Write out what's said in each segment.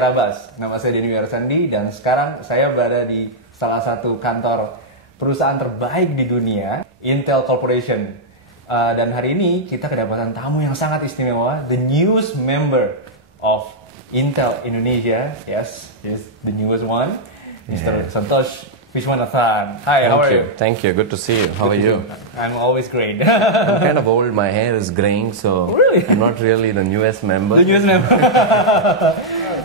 Webicara Bas. Nama saya Denny Wiarsandi dan sekarang saya berada di salah satu kantor perusahaan terbaik di dunia, Intel Corporation. Dan hari ini kita kedapatan tamu yang sangat istimewa, the newest member of Intel Indonesia. Yes, the newest one, Mr. Santosh Vishwanathan. Hi, how are you? Thank you. Good to see you. How are you? I'm always great. I'm kind of old. My hair is graying, so really? I'm not really the newest member. The newest member.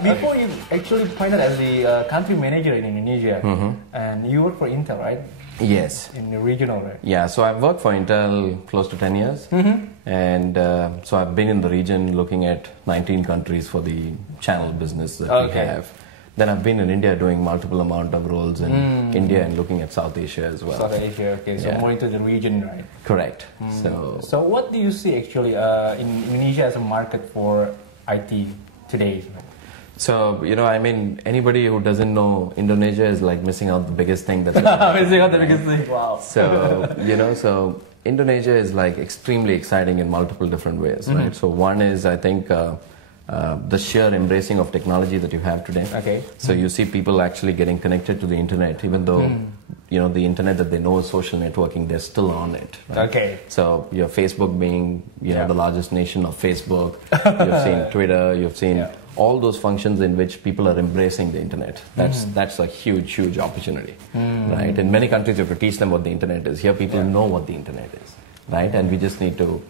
Before you actually appointed as the country manager in Indonesia, and you work for Intel, right? Yes. In the regional, right? Yeah. So I've worked for Intel close to 10 years, and so I've been in the region looking at 19 countries for the channel business that we have. Then I've been in India doing multiple amount of roles in India and looking at South Asia as well. South Asia, okay. So more into the region, right? Correct. So what do you see actually in Indonesia as a market for IT today? So, I mean, anybody who doesn't know Indonesia is like missing out the biggest thing that's missing out the biggest thing, wow. So, so Indonesia is like extremely exciting in multiple different ways, right? So one is, I think, the sheer embracing of technology that you have today. Okay. So you see people actually getting connected to the internet, even though, the internet that they know is social networking, they're still on it. Right? Okay. So your Facebook being, the largest nation of Facebook, you've seen Twitter, you've seen all those functions in which people are embracing the internet. That's a huge opportunity, right? In many countries, you have to teach them what the internet is. Here, people know what the internet is, right? And we just need to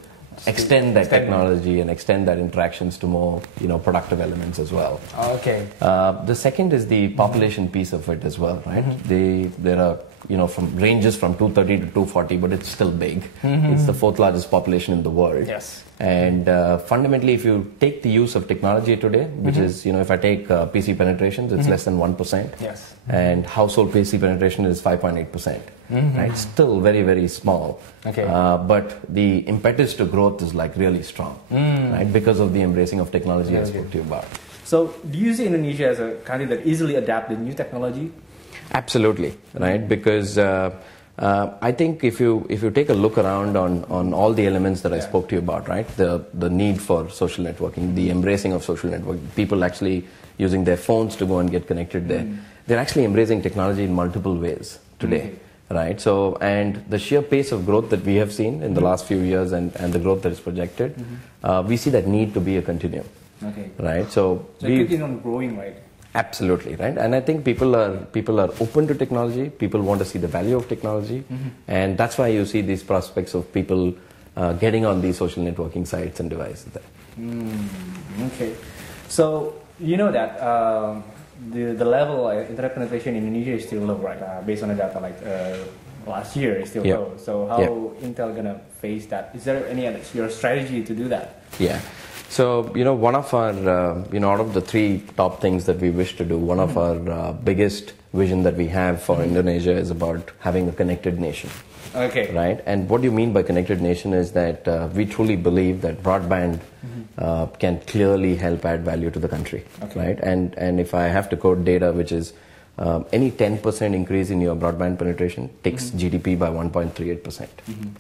extend that technology and extend that interactions to more, productive elements as well. Okay. The second is the population piece of it as well, right? There are, from ranges from 230 to 240, but it's still big. It's the fourth largest population in the world. Yes. And fundamentally, if you take the use of technology today, which is, if I take PC penetrations, it's less than 1%. Yes. And household PC penetration is 5.8%. Right? Still very, very small. Okay. But the impetus to growth is like really strong, right? Because of the embracing of technology I spoke to you about. So do you see Indonesia as a country that easily adapts the new technology? Absolutely, right? Because I think if you take a look around on all the elements that I spoke to you about, right? The need for social networking, the embracing of social networking, people actually using their phones to go and get connected there. They're actually embracing technology in multiple ways today, right? So, and the sheer pace of growth that we have seen in the last few years and the growth that is projected, we see that need to be a continuum, right? So we continue on growing, right? Absolutely, right? And I think people are open to technology. People want to see the value of technology, and that's why you see these prospects of people getting on these social networking sites and devices there. Okay, so you know that the level of internet penetration in Indonesia is still low, right? Based on the data, like last year is still low. So how Intel gonna face that? Is there any other your strategy to do that? Yeah. So, one of our, out of the three top things that we wish to do, one of our biggest vision that we have for Indonesia is about having a connected nation. Okay. Right? And what you mean by connected nation is that we truly believe that broadband can clearly help add value to the country. Right? And if I have to quote data, which is any 10% increase in your broadband penetration takes GDP by 1.38%.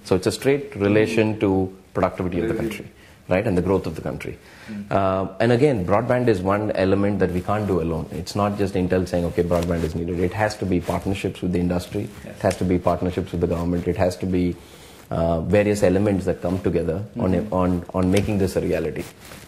So it's a straight relation to productivity of the country. Right, and the growth of the country. And again, broadband is one element that we can't do alone. It's not just Intel saying, okay, broadband is needed. It has to be partnerships with the industry. It has to be partnerships with the government. It has to be various elements that come together on making this a reality.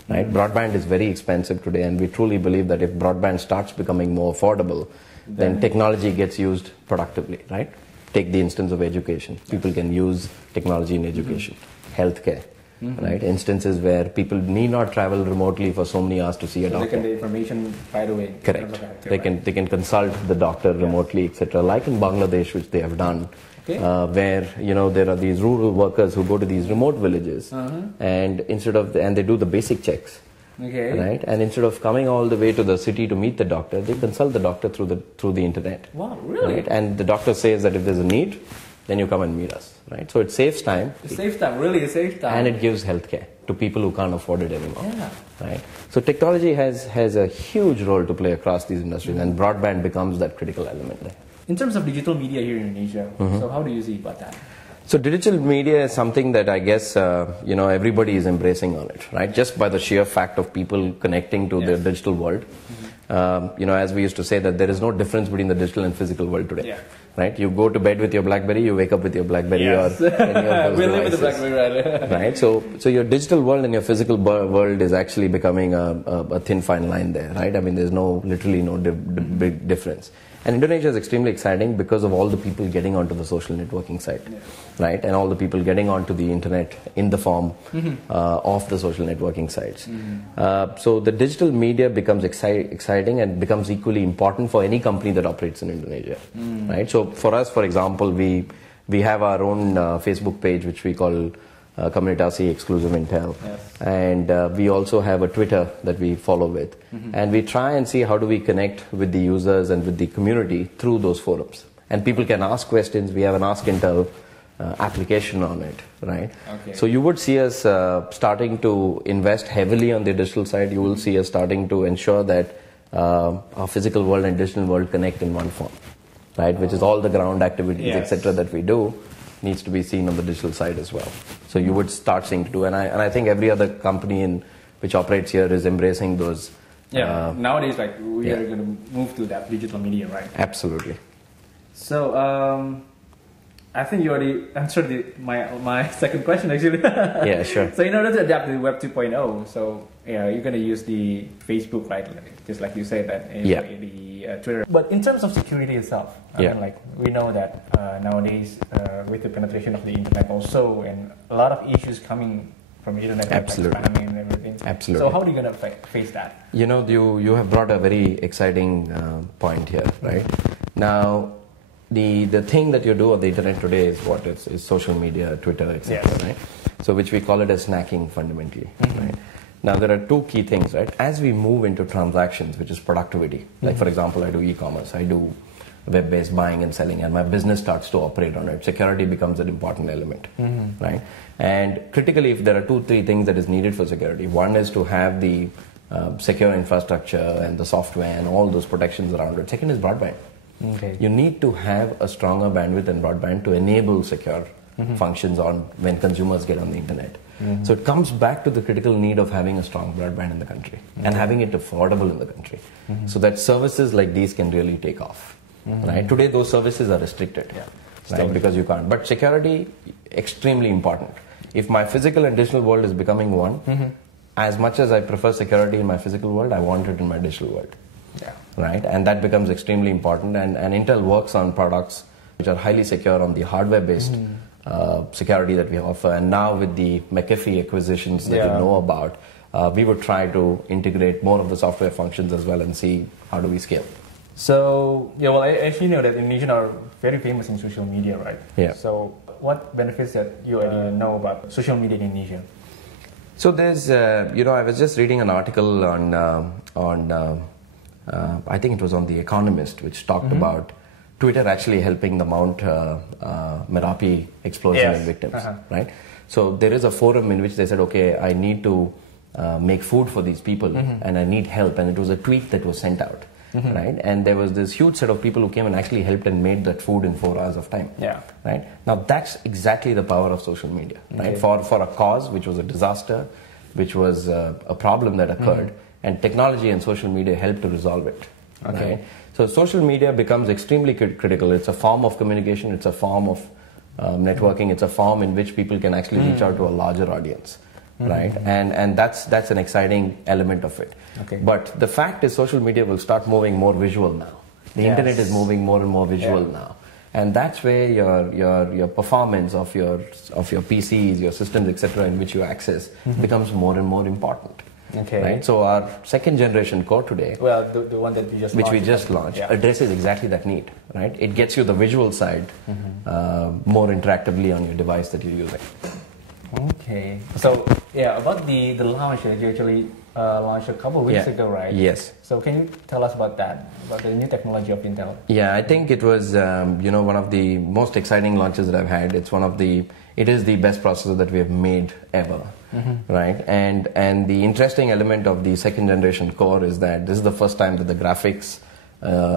Right, broadband is very expensive today, and we truly believe that if broadband starts becoming more affordable, then technology gets used productively. Right, take the instance of education. People can use technology in education, healthcare. Right, instances where people need not travel remotely for so many hours to see a doctor. They can get information right away. Correct. They can consult the doctor remotely, etc. Like in Bangladesh, which they have done, where there are these rural workers who go to these remote villages, and they do the basic checks. Right, and instead of coming all the way to the city to meet the doctor, they consult the doctor through the internet. Wow, really? Right, and the doctor says that if there's a need, then you come and meet us, right? So it saves time. It saves time, really, it saves time. And it gives healthcare to people who can't afford it anymore, right? So technology has a huge role to play across these industries, and broadband becomes that critical element there. In terms of digital media here in Indonesia, so how do you see about that? So digital media is something that I guess, everybody is embracing on it, right? Just by the sheer fact of people connecting to their digital world. As we used to say that there is no difference between the digital and physical world today. Yeah. Right? You go to bed with your BlackBerry, you wake up with your BlackBerry yes. or any of those we live devices. with the BlackBerry, right? Right? So your digital world and your physical world is actually becoming a thin fine line there, right? I mean, there's literally no big difference. And Indonesia is extremely exciting because of all the people getting onto the social networking site, right? And all the people getting onto the internet in the form of the social networking sites. So the digital media becomes exciting and becomes equally important for any company that operates in Indonesia, right? So for us, for example, we have our own Facebook page, which we call Komunikasi Exclusive Intel. Yes. And we also have a Twitter that we follow with. And we try and see how do we connect with the users and with the community through those forums. And people can ask questions. We have an Ask Intel application on it, right? Okay. So you would see us starting to invest heavily on the digital side. You will see us starting to ensure that our physical world and digital world connect in one form, right? Which is all the ground activities, etc. that we do needs to be seen on the digital side as well. So you would start seeing to do, and I think every other company which operates here is embracing those. Yeah, nowadays, like, we are going to move to that digital media, right? Absolutely. So, I think you already answered my second question, actually. Yeah, sure. So, in order to adapt to Web 2.0, so you're going to use the Facebook, right? Just like you said that in the Twitter. But in terms of security itself, I mean, like, we know that nowadays with the penetration of the internet also, and a lot of issues coming from the internet, Absolutely. Like spamming and everything. Absolutely. So how are you going to face that? You have brought a very exciting point here, right? Now, the thing that you do on the internet today is what is social media, Twitter, etc. Right? So which we call it as snacking fundamentally, right? Now there are two key things, right? As we move into transactions, which is productivity, like for example, I do e-commerce, I do web-based buying and selling, and my business starts to operate on it. Security becomes an important element, right? And critically, if there are 2-3 things that is needed for security, one is to have the secure infrastructure and the software and all those protections around it. Second is broadband. Okay. You need to have a stronger bandwidth and broadband to enable secure functions on when consumers get on the internet. So it comes back to the critical need of having a strong broadband in the country and having it affordable in the country, so that services like these can really take off. Right? Today those services are restricted, right? Because you can't. But security, extremely important. If my physical and digital world is becoming one, as much as I prefer security in my physical world, I want it in my digital world. Right? And that becomes extremely important. And Intel works on products which are highly secure on the hardware-based security that we offer. And now with the McAfee acquisitions that you know about, we would try to integrate more of the software functions as well and see how do we scale. So, well, I actually know that Indonesians are very famous in social media, right? Yeah. So, what benefits that you know about social media in Indonesia? So there's, I was just reading an article on I think it was on The Economist, which talked about Twitter actually helping the Mount Merapi explosion and victims, right? So there is a forum in which they said, okay, I need to make food for these people and I need help. And it was a tweet that was sent out, right? And there was this huge set of people who came and actually helped and made that food in 4 hours of time, right? Now that's exactly the power of social media, right? For a cause, which was a disaster, which was a problem that occurred, and technology and social media helped to resolve it. Right? So social media becomes extremely critical. It's a form of communication. It's a form of networking. It's a form in which people can actually reach out to a larger audience, right? And that's an exciting element of it. But the fact is, social media will start moving more visual now. The internet is moving more and more visual now, and that's where your performance of your PCs, your systems, etc., in which you access becomes more and more important. Right? So our second generation core today, well, the one that we just launched, addresses exactly that need. Right? It gets you the visual side more interactively on your device that you're using. Okay. So about the launch that you actually launched a couple of weeks ago, right? Yes. So can you tell us about that, about the new technology of Intel? Yeah, I think it was one of the most exciting launches that I've had. It is the best processor that we have made ever. Right? And the interesting element of the second generation core is that this is the first time that the graphics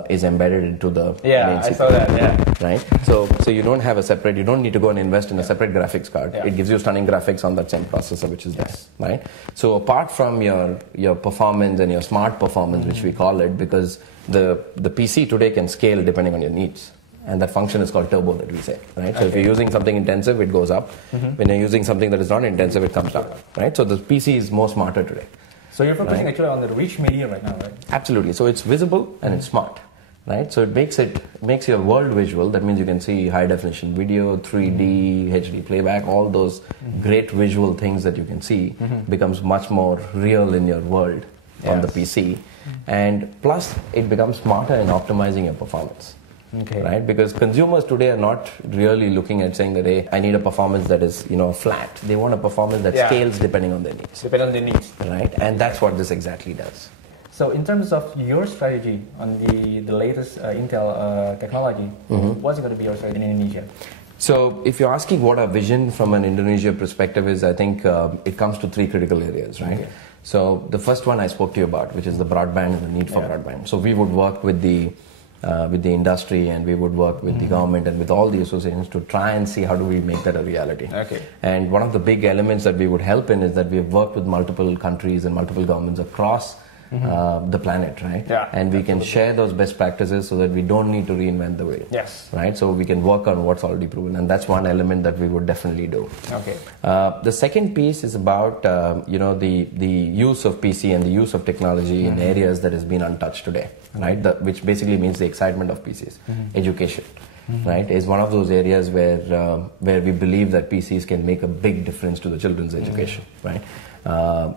is embedded into the Yeah, main I saw that. Yeah. right? So you don't have a separate, you don't need to go and invest in a separate graphics card. Yeah. It gives you stunning graphics on that same processor, which is there, right? So apart from your performance and your smart performance, which we call it, because the PC today can scale depending on your needs. And that function is called turbo that we say, right? So if you're using something intensive, it goes up. When you're using something that is not intensive, it comes down, right? So the PC is more smarter today. So you're focusing actually on the rich media right now, right? Absolutely. So it's visible and it's smart, right? So it makes your world visual. That means you can see high definition video, 3D, HD playback, all those great visual things that you can see becomes much more real in your world on the PC. And plus, it becomes smarter in optimizing your performance. Okay. Right? Because consumers today are not really looking at saying that, hey, I need a performance that is, flat. They want a performance that scales depending on their needs. Depending on the needs. Right? And that's what this exactly does. So in terms of your strategy on the latest Intel technology, what's going to be your strategy in Indonesia? So if you're asking what our vision from an Indonesia perspective is, I think it comes to three critical areas, right? Okay. So the first one I spoke to you about, which is the broadband and the need for broadband. So we would work with the industry, and we would work with the government and with all the associations to try and see how do we make that a reality. Okay. And one of the big elements that we would help in is that we have worked with multiple countries and multiple governments across the planet, right? Yeah, and we can share those best practices so that we don't need to reinvent the wheel. Yes. Right? So we can work on what's already proven, and that's one element that we would definitely do. Okay. The second piece is about the use of PC and the use of technology in areas that has been untouched today, right? Which basically means the excitement of PCs. Education, right, is one of those areas where we believe that PCs can make a big difference to the children's education, right?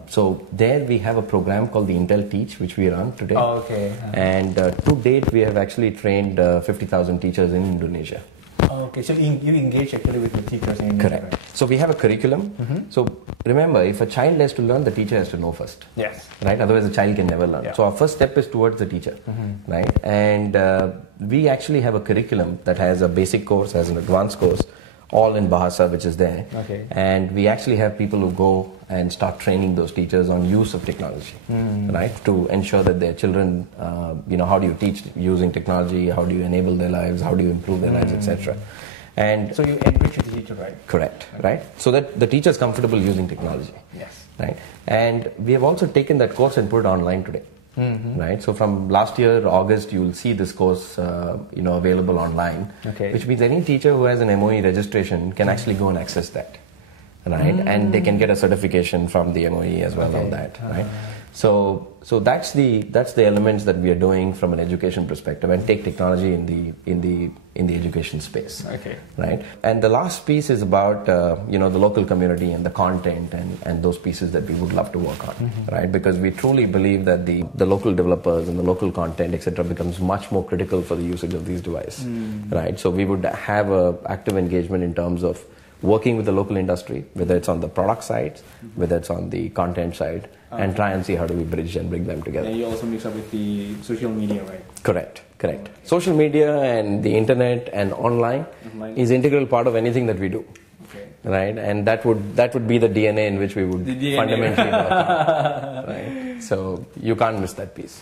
So there we have a program called the Intel Teach, which we run today. Oh, okay. And to date, we have actually trained 50,000 teachers in Indonesia. Oh, okay, so you engage actually with the teachers in Indonesia. Correct. So we have a curriculum. So remember, if a child has to learn, the teacher has to know first. Yes. Right? Otherwise, the child can never learn. Yeah. So our first step is towards the teacher. Right? And we actually have a curriculum that has a basic course, has an advanced course, all in Bahasa, which is there. Okay. And we actually have people who go and start training those teachers on use of technology, right? To ensure that their children, how do you teach using technology? How do you enable their lives? How do you improve their lives, etc. And so you enrich the teacher, right? correct, right? So that the teacher is comfortable using technology. Yes. Right? And we have also taken that course and put it online today. Right? So from last year, August, you will see this course, available online. Okay. Which means any teacher who has an MOE registration can actually go and access that. Right? And they can get a certification from the MOE as well on that. Right? So that's the elements that we are doing from an education perspective, and take technology in the education space. Okay. Right? And the last piece is about the local community and the content and those pieces that we would love to work on. Right? Because we truly believe that the local developers and the local content, etc., becomes much more critical for the usage of these devices. Right? So we would have a active engagement in terms of working with the local industry, whether it's on the product side, whether it's on the content side, and try and see how do we bridge and bring them together. And you also mix up with the social media, right? Correct. Social media and the internet and online is integral part of anything that we do. Okay. Right? And that would be the DNA in which we would fundamentally work on. Right? So you can't miss that piece.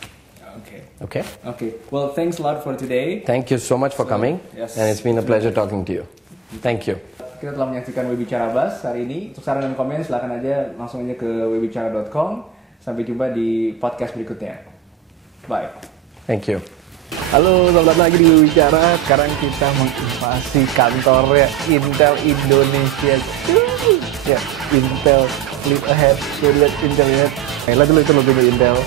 Okay? Okay. Well, thanks a lot for today. Thank you so much for coming. Yes. And it's been a pleasure talking to you. Thank you. Kita telah menyaksikan Webicara Buzz hari ini. Untuk saran dan komen silahkan aja langsung aja ke webicara.com. Sampai jumpa di podcast berikutnya. Bye. Thank you. Halo, selamat lagi di Webicara. Sekarang kita menginvasi kantornya Intel Indonesia. Ya, Intel flip ahead. Lihat Intel ya. Lihat dulu itu logo Intel.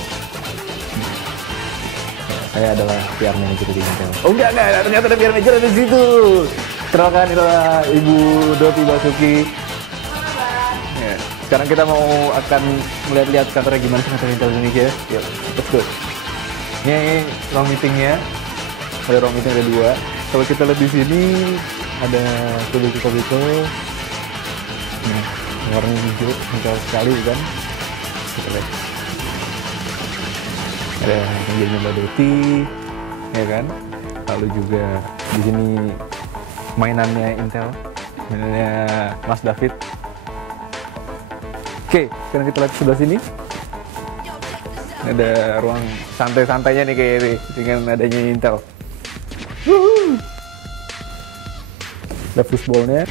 Saya adalah PR manager di Intel. Oh enggak, ternyata ada PR manager di situ. Kenalkan, itulah Ibu Doti Basuki. Ya, sekarang kita akan melihat-lihat kantornya gimana sih kantor Intel Indonesia. Yuk, let's go. Ini ruang meetingnya. Ada ruang meeting ada 2. Kalau kita lihat di sini ada kubikel. Nah, warnanya hijau, hijau sekali kan. Kita lihat. Ada meja Mbak Doti, ya kan. Lalu juga di sini mainannya Intel, mainannya Mas David. Oke, sekarang kita lihat sebelah sini. Ada ruang santai-santainya nih kayak ini dengan adanya Intel. Woohoo! Ada foosballnya.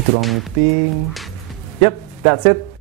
Itu ruang meeting. Yep, that's it.